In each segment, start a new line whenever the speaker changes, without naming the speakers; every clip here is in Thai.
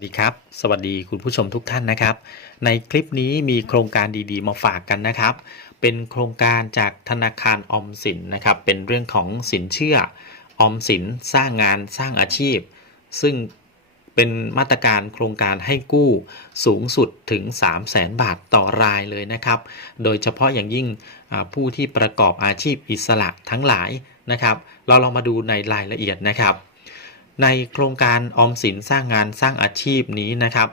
สวัสดีครับสวัสดีคุณผู้ชมทุกท่านนะครับ ในคลิปนี้มีโครงการดีๆ มาฝากกันนะครับ เป็นโครงการจากธนาคารออมสินนะครับ เป็นเรื่องของสินเชื่อออมสินสร้างงานสร้างอาชีพ ซึ่งเป็นมาตรการโครงการให้กู้สูงสุดถึง 3 0 0แสนบาทต่อรายเลยนะครับ โดยเฉพาะอย่างยิ่งผู้ที่ประกอบอาชีพอิสระทั้งหลายนะครับ เราลองมาดูในรายละเอียดนะครับ ในโครงการออมสินสร้างงานสร้างอาชีพนี้นะครับ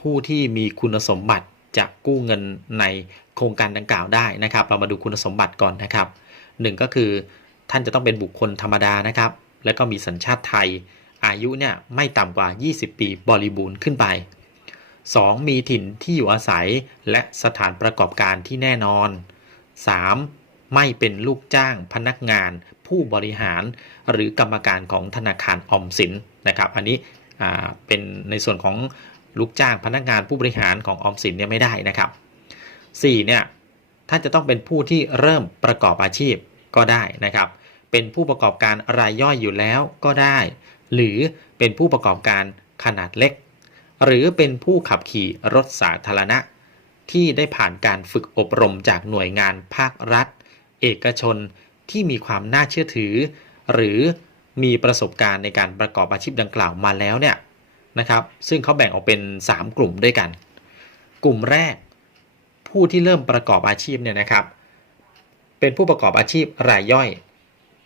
ผู้ที่มีคุณสมบัติจะกู้เงินในโครงการดังกล่าวได้นะครับ เรามาดูคุณสมบัติก่อนนะครับหนึ่งก็คือท่านจะต้องเป็นบุคคลธรรมดานะครับ แล้วก็มีสัญชาติไทย อายุเนี่ยไม่ต่ำกว่า 20 ปีบริบูรณ์ขึ้นไป 2. มีถิ่นที่อยู่อาศัยและสถานประกอบการที่แน่นอน 3. ไม่เป็นลูกจ้างพนักงาน ผู้บริหารหรือกรรมการของธนาคารออมสินนะครับ อันนี้เป็นในส่วนของลูกจ้างพนักงานผู้บริหารของออมสินเนี่ยไม่ได้นะครับ 4. เนี่ยท่านจะต้องเป็นผู้ที่เริ่มประกอบอาชีพก็ได้นะครับ เป็นผู้ประกอบการรายย่อยอยู่แล้วก็ได้ หรือเป็นผู้ประกอบการขนาดเล็ก หรือเป็นผู้ขับขี่รถสาธารณะ ที่ได้ผ่านการฝึกอบรมจากหน่วยงานภาครัฐ เอกชน ที่มีความน่าเชื่อถือ หรือมีประสบการณ์ในการประกอบอาชีพดังกล่าวมาแล้วเนี่ยนะครับ ซึ่งเขาแบ่งออกเป็น 3 กลุ่มด้วยกัน กลุ่มแรก ผู้ที่เริ่มประกอบอาชีพเนี่ยนะครับ เป็นผู้ประกอบอาชีพรายย่อย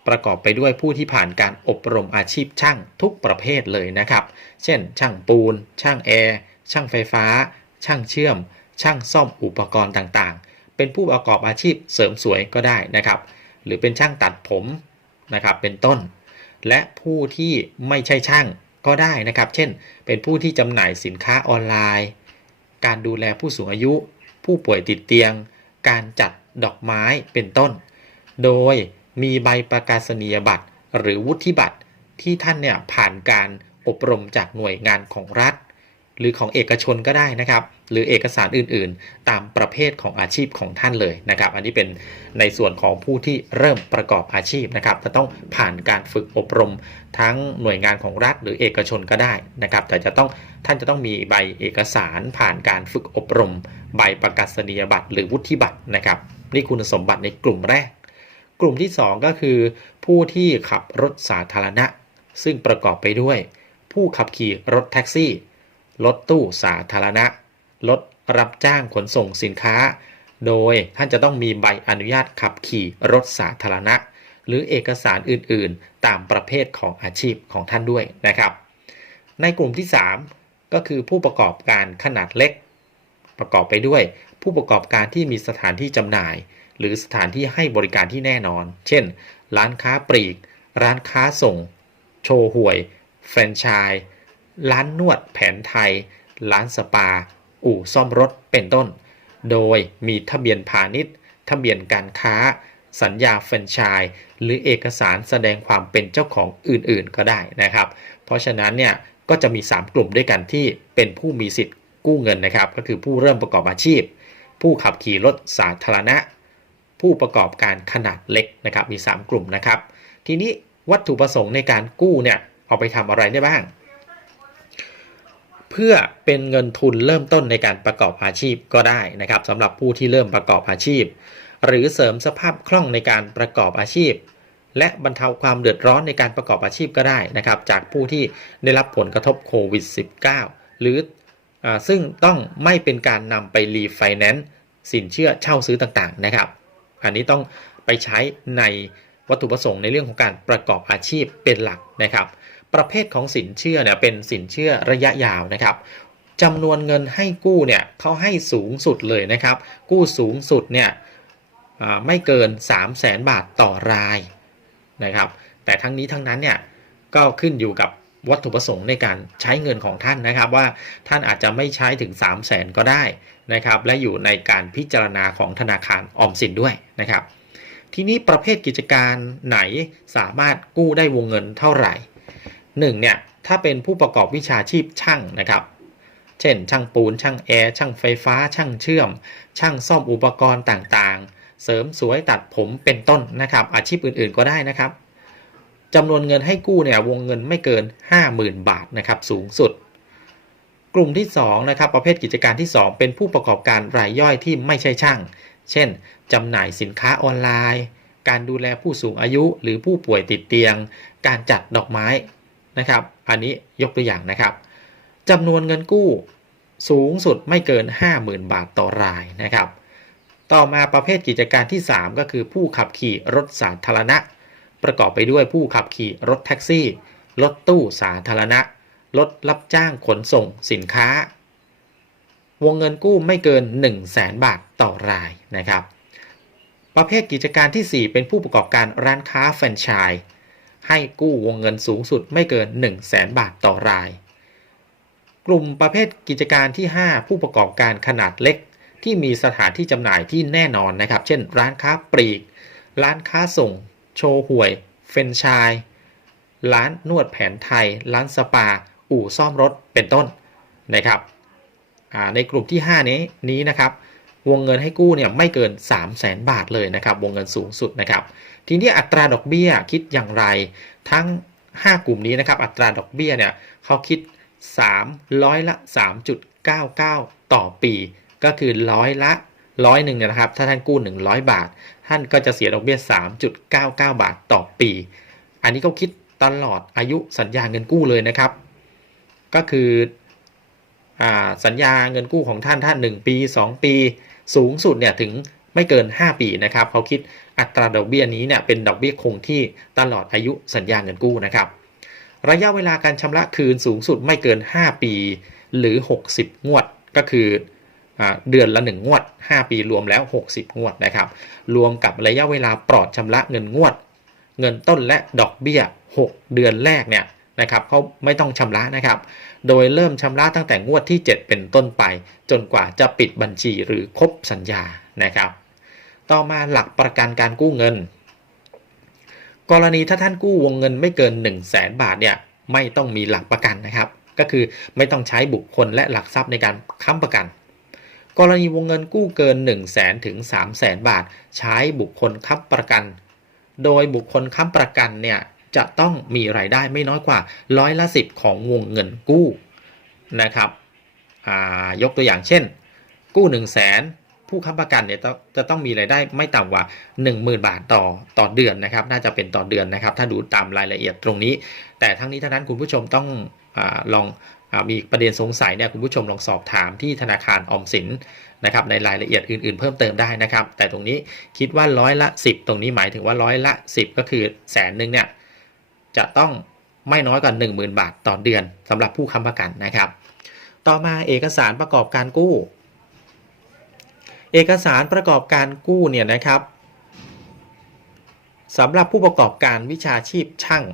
ประกอบไปด้วยผู้ที่ผ่านการอบรมอาชีพช่างทุกประเภทเลยนะครับ เช่น ช่างปูน ช่างแอร์ช่างไฟฟ้า ช่างเชื่อม ช่างซ่อมอุปกรณ์ต่างๆ เป็นผู้ประกอบอาชีพเสริมสวยก็ได้นะครับ หรือเป็นช่างตัดผมนะครับเป็นต้น และผู้ที่ไม่ใช่ช่างก็ได้นะครับ เช่น เป็นผู้ที่จำหน่ายสินค้าออนไลน์ การดูแลผู้สูงอายุ ผู้ป่วยติดเตียง การจัดดอกไม้เป็นต้น โดยมีใบประกาศนียบัตร หรือวุฒิบัตรที่ท่านเนี่ยผ่านการอบรมจากหน่วยงานของรัฐ หรือของเอกชนก็ได้นะครับ หรือเอกสารอื่นๆ ตามประเภทของอาชีพของท่านเลยนะครับ อันนี้เป็นในส่วนของผู้ที่เริ่มประกอบอาชีพนะครับจะต้องผ่านการฝึกอบรมทั้งหน่วยงานของรัฐหรือเอกชนก็ได้นะครับ แต่จะต้องท่านจะต้องมีใบเอกสารผ่านการฝึกอบรม ใบประกาศนียบัตรหรือวุฒิบัตรนะครับนี่คุณสมบัติในกลุ่มแรก กลุ่มที่ 2 ก็คือ ผู้ที่ขับรถสาธารณะ ซึ่งประกอบไปด้วย ผู้ขับขี่รถแท็กซี่ รถตู้สาธารณะ รถรับจ้างขนส่งสินค้า โดยท่านจะต้องมีใบอนุญาตขับขี่รถสาธารณะ หรือเอกสารอื่นๆ ตามประเภทของอาชีพของท่านด้วยนะครับ ในกลุ่มที่ 3 ก็คือผู้ประกอบการขนาดเล็ก ประกอบไปด้วย ผู้ประกอบการที่มีสถานที่จำหน่าย หรือสถานที่ให้บริการที่แน่นอน เช่น ร้านค้าปลีก ร้านค้าส่ง โชว์หวย แฟรนไชส์ ร้านนวดแผนไทย ร้านสปา อู่ซ่อมรถเป็นต้น โดยมีทะเบียนพาณิชย์ ทะเบียนการค้า สัญญาแฟรนไชส์หรือเอกสารแสดงความเป็นเจ้าของอื่นๆก็ได้นะครับ เพราะฉะนั้นเนี่ยก็จะมี 3 กลุ่มด้วยกันที่เป็นผู้มีสิทธิ์กู้เงินนะครับ ก็คือผู้เริ่มประกอบอาชีพ ผู้ขับขี่รถสาธารณะ ผู้ประกอบการขนาดเล็กนะครับ มี 3 กลุ่มนะครับ ทีนี้วัตถุประสงค์ในการกู้เนี่ยเอาไปทำอะไรได้บ้าง พื่อเป็นเงินทุนเริ่มต้นในการประกอบอาชีพก็ได้นะครับสำหรับผู้ที่เริ่มประกอบอาชีพ หรือเสริมสภาพคล่องในการประกอบอาชีพ และบรรเทาความเดือดร้อนในการประกอบอาชีพก็ได้นะครับจากผู้ที่ได้รับผลกระทบโควิด -19 หรืออซึ่งต้องไม่เป็นการนำไปรีไฟแนนซ์สินเชื่อเช่าซื้อต่างๆนะครับอันนี้ต้องไปใช้ในวัตถุประสงค์ในเรื่องของการประกอบอาชีพเป็นหลักนะครับ ประเภทของสินเชื่อเนี่ยเป็นสินเชื่อระยะยาวนะครับจำนวนเงินให้กู้เนี่ยเขาให้สูงสุดเลยนะครับ กู้สูงสุดเนี่ยไม่เกิน 3 0 0แสนบาทต่อรายนะครับ แต่ทั้งนี้ทั้งนั้นเนี่ยก็ขึ้นอยู่กับวัตถุประสงค์ในการใช้เงินของท่านนะครับว่าท่านอาจจะไม่ใช้ถึง 3 0 0แสนก็ได้นะครับ และอยู่ในการพิจารณาของธนาคารออมสินด้วยนะครับ ทีนี้ประเภทกิจการไหนสามารถกู้ได้วงเงินเท่าไหร่ 1เนี่ยถ้าเป็นผู้ประกอบวิชาชีพช่างนะครับ เช่น ช่างปูน ช่างแอร์ช่างไฟฟ้า ช่างเชื่อม ช่างซ่อมอุปกรณ์ต่างๆ เสริมสวยตัดผมเป็นต้นนะครับ อาชีพอื่นๆก็ได้นะครับจำนวนเงินให้กู้เนี่ยวงเงินไม่เกิน 50,000 บาทนะครับสูงสุด กลุ่มที่2นะครับประเภทกิจการที่ 2 เป็นผู้ประกอบการรายย่อยที่ไม่ใช่ช่าง เช่นจำหน่ายสินค้าออนไลน์ การดูแลผู้สูงอายุหรือผู้ป่วยติดเตียง การจัดดอกไม้ นะครับ อันนี้ยกตัวอย่างนะครับจำนวนเงินกู้สูงสุดไม่เกิน 50,000 บาทต่อรายนะครับ ต่อมาประเภทกิจการที่ 3 ก็คือผู้ขับขี่รถสาธารณะ ประกอบไปด้วยผู้ขับขี่รถแท็กซี่ รถตู้สาธารณะ รถรับจ้างขนส่งสินค้า วงเงินกู้ไม่เกิน 1 0 0 0 0แบาทต่อรายนะครับ ประเภทกิจการที่ 4 เป็นผู้ประกอบการร้านค้าแฟรนไชส์ ให้กู้วงเงินสูงสุดไม่เกิน 1 0 0 0 0แบาทต่อราย กลุ่มประเภทกิจการที่ 5 ผู้ประกอบการขนาดเล็ก ที่มีสถานที่จำหน่ายที่แน่นอนนะครับ เช่น ร้านค้าปลีก ร้านค้าส่ง โชว์หวย เฟนชส์ร้านนวดแผนไทย ร้านสปา อู่ซ่อมรถเป็นต้นนะครับในกลุ่มที่ 5 นี้นี้นะครับ วงเงินให้กู้เนี่ยไม่เกิน 3 0 0แสนบาทเลยนะครับ วงเงินสูงสุดนะครับ ทีนี้อัตราดอกเบี้ยคิดอย่างไร ทั้ง 5 กลุ่มนี้นะครับ อัตราดอกเบี้ยเนี่ยเขาคิด 3 ร้อยละ 3.99 ต่อปี ก็คือร้อยละร้อยหนึ่งนะครับ ถ้าท่านกู้ 100 บาท ท่านก็จะเสียดอกเบี้ย 3.99 บาทต่อปี อันนี้เขาคิดตลอดอายุสัญญาเงินกู้เลยนะครับ ก็คืออสัญญาเงินกู้ของท่านท่าน 1 ปี 2 ปี สูงสุดเนี่ยถึงไม่เกิน 5 ปีนะครับเขาคิดอัตราดอกเบี้ยนี้เนี่ยเป็นดอกเบี้ยคงที่ตลอดอายุสัญญาเงินกู้นะครับ ระยะเวลาการชำระคืนสูงสุดไม่เกิน 5 ปีหรือ 60 งวดก็คืออเดือนละ 1 งวด 5 ปีรวมแล้ว 60 งวดนะครับ รวมกับระยะเวลาปลอดชำระเงินงวด เงินต้นและดอกเบี้ย 6 เดือนแรกเนี่ยนะครับเขาไม่ต้องชำระนะครับ โดยเริ่มชำระตั้งแต่งวดที่ 7 เป็นต้นไป จนกว่าจะปิดบัญชีหรือครบสัญญานะครับ ต่อมาหลักประกันการกู้เงิน กรณีถ้าท่านกู้วงเงินไม่เกิน 1 0 0 0 0แบาทเนี่ยไม่ต้องมีหลักประกันนะครับ ก็คือไม่ต้องใช้บุคคลและหลักทรัพย์ในการค้ำประกัน กรณีวงเงินกู้เกิน 1 0 0 0 0แสนถึง3 0 0แสนบาท ใช้บุคคลค้ำประกัน โดยบุคคลค้ำประกันเนี่ย จะต้องมีรายได้ไม่น้อยกว่าร้อยละสิบของวงเงินกู้นะครับยกตัวอย่างเช่น กู้ 1 0 0 0 0แสนผู้ค้ำประกันเนี่ยจะต้องมีรายได้ไม่ต่ำกว่า 10,000 บาทต่อต่อเดือนนะครับ น่าจะเป็นต่อเดือนนะครับ ถ้าดูตามรายละเอียดตรงนี้ แต่ทั้งนี้ทั้งนั้นคุณผู้ชมต้องอลองอมีประเด็นสงสัยเนี่ยคุณผู้ชมลองสอบถามที่ธนาคารออมสินนะครับในรายละเอียดอื่นๆ เพิ่มเติมได้นะครับ แต่ตรงนี้คิดว่าร้อยละ 10 ตรงนี้หมายถึงว่าร้อยละ 10 ก็คือแสนหนึ่งเนี่ย จะต้องไม่น้อยกว่า10,000 บาทต่อเดือนสำหรับผู้ค้ำประกันนะครับ ต่อมาเอกสารประกอบการกู้ เอกสารประกอบการกู้เนี่ยนะครับสำหรับผู้ประกอบการวิชาชีพช่าง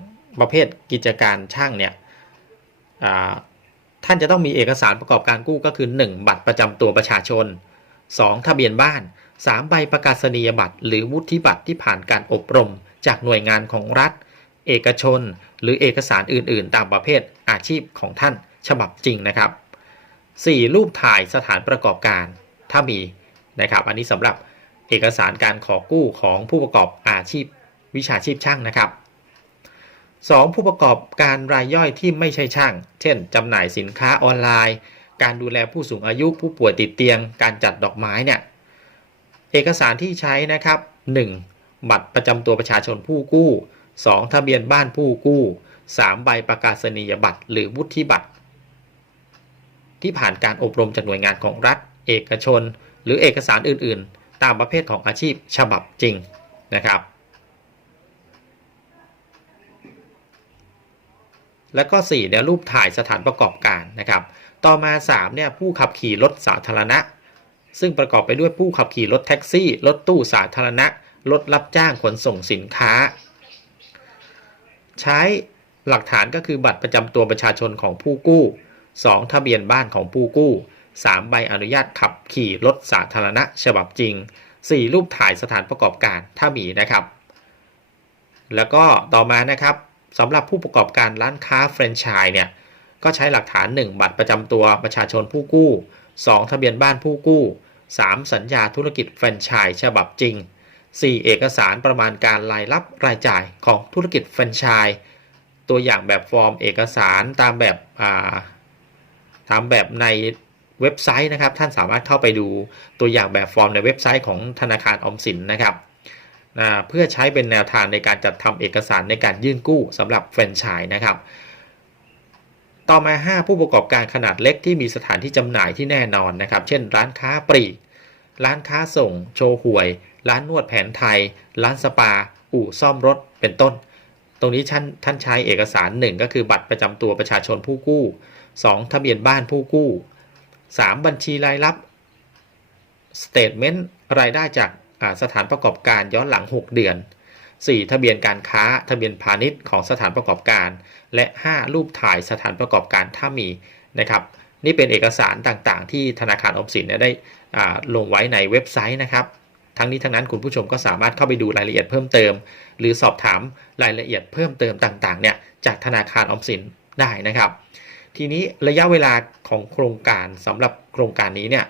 ประเภทกิจการช่างเนี่ยท่านจะต้องมีเอกสารประกอบการกู้ก็คือ 1 บัตรประจำตัวประชาชน 2 ทะเบียนบ้าน 3 ใบประกาศนียบัตร หรือวุฒิบัตรที่ผ่านการอบรม จากหน่วยงานของรัฐ เอกชน หรือเอกสารอื่น ๆ ตามประเภทอาชีพของท่านฉบับจริงนะครับ 4. รูปถ่ายสถานประกอบการถ้ามีนะครับ อันนี้สำหรับเอกสารการขอกู้ของผู้ประกอบอาชีพวิชาชีพช่างนะครับ 2. ผู้ประกอบการรายย่อยที่ไม่ใช่ช่าง เช่นจำหน่ายสินค้าออนไลน์ การดูแลผู้สูงอายุผู้ป่วยติดเตียง การจัดดอกไม้เนี่ยเอกสารที่ใช้นะครับ 1. บัตรประจำตัวประชาชนผู้กู้ 2. ทะเบียนบ้านผู้กู้ 3. ใบประกาศนียบัตร หรือวุฒิบัตร ที่ผ่านการอบรมจากหน่วยงานของรัฐ เอกชน หรือเอกสารอื่น ๆ ตามประเภทของอาชีพฉบับจริงนะครับ แล้วก็4เนี่ยรูปถ่ายสถานประกอบการนะครับ ต่อมา3เนี่ยผู้ขับขี่รถสาธารณะ ซึ่งประกอบไปด้วยผู้ขับขี่รถแท็กซี่ รถตู้สาธารณะ รถรับจ้างขนส่งสินค้า ใช้หลักฐานก็คือบัตรประจำตัวประชาชนของผู้กู้ 2. ทะเบียนบ้านของผู้กู้ 3. ใบอนุญาตขับขี่รถสาธารณะฉบับจริง 4. รูปถ่ายสถานประกอบการถ้ามีนะครับ แล้วก็ต่อมานะครับสำหรับผู้ประกอบการร้านค้าแฟรนไชส์เนี่ยก็ใช้หลักฐาน 1 บัตรประจำตัวประชาชนผู้กู้ 2 ทะเบียนบ้านผู้กู้ 3 สัญญาธุรกิจแฟรนไชส์ฉบับจริง 4 เอกสารประมาณการรายรับรายจ่ายของธุรกิจแฟรนไชส์ตัวอย่างแบบฟอร์มเอกสารตามแบบทำแบบในเว็บไซต์นะครับ ท่านสามารถเข้าไปดูตัวอย่างแบบฟอร์มในเว็บไซต์ของธนาคารออมสินนะครับเพื่อใช้เป็นแนวทางในการจัดทำเอกสารในการยื่นกู้สำหรับแฟรนไชส์นะครับต่อมา 5 ผู้ประกอบการขนาดเล็กที่มีสถานที่จำหน่ายที่แน่นอนนะครับ เช่น ร้านค้าปลีก ร้านค้าส่ง โชว์หวย ร้านนวดแผนไทย ร้านสปา อู่ซ่อมรถ เป็นต้น ตรงนี้ท่านท่านใช้เอกสาร 1 ก็คือบัตรประจำตัวประชาชนผู้กู้ 2 ทะเบียนบ้านผู้กู้ 3 บัญชีรายรับสเตทเมนต์รายได้จากสถานประกอบการย้อนหลัง 6 เดือน 4 ทะเบียนการค้า ทะเบียนพาณิชย์ของสถานประกอบการ และ 5 รูปถ่ายสถานประกอบการถ้ามีนะครับ นี่เป็นเอกสารต่างๆ ที่ธนาคารออมสินได้ลงไว้ในเว็บไซต์นะครับทั้งนี้ทั้งนั้นคุณผู้ชมก็สามารถเข้าไปดูรายละเอียดเพิ่มเติม หรือสอบถามรายละเอียดเพิ่มเติมต่างๆเนี่ยจากธนาคารออมสินได้นะครับ ทีนี้ระยะเวลาของโครงการสำหรับโครงการนี้เนี่ย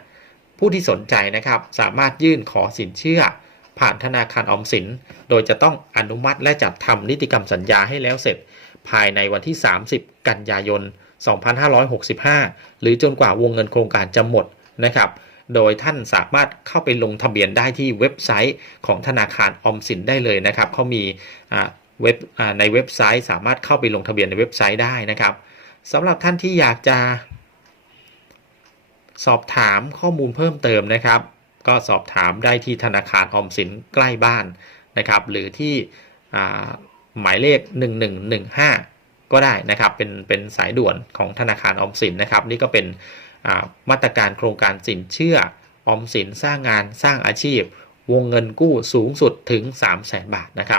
ผู้ที่สนใจนะครับสามารถยื่นขอสินเชื่อ ผ่านธนาคารออมสิน โดยจะต้องอนุมัติและจัดทำนิติกรรมสัญญาให้แล้วเสร็จ ภายในวันที่ 30 กันยายน 2565 หรือจนกว่าวงเงินโครงการจะหมดนะครับ โดยท่านสามารถเข้าไปลงทะเบียนได้ที่เว็บไซต์ของธนาคารออมสินได้เลยนะครับเขามีเว็บในเว็บไซต์สามารถเข้าไปลงทะเบียนในเว็บไซต์ได้นะครับสำหรับท่านที่อยากจะ สอบถามข้อมูลเพิ่มเติมนะครับ ก็สอบถามได้ที่ธนาคารออมสินใกล้บ้านนะครับ หรือที่หมายเลข 1115 ก็ได้นะครับ เป็นเป็นสายด่วนของธนาคารออมสินนะครับ นี่ก็เป็นมาตรการโครงการสินเชื่อออมสินสร้างงานสร้างอาชีพ วงเงินกู้สูงสุดถึง 3 0 0 0 0 0 บาทนะครับ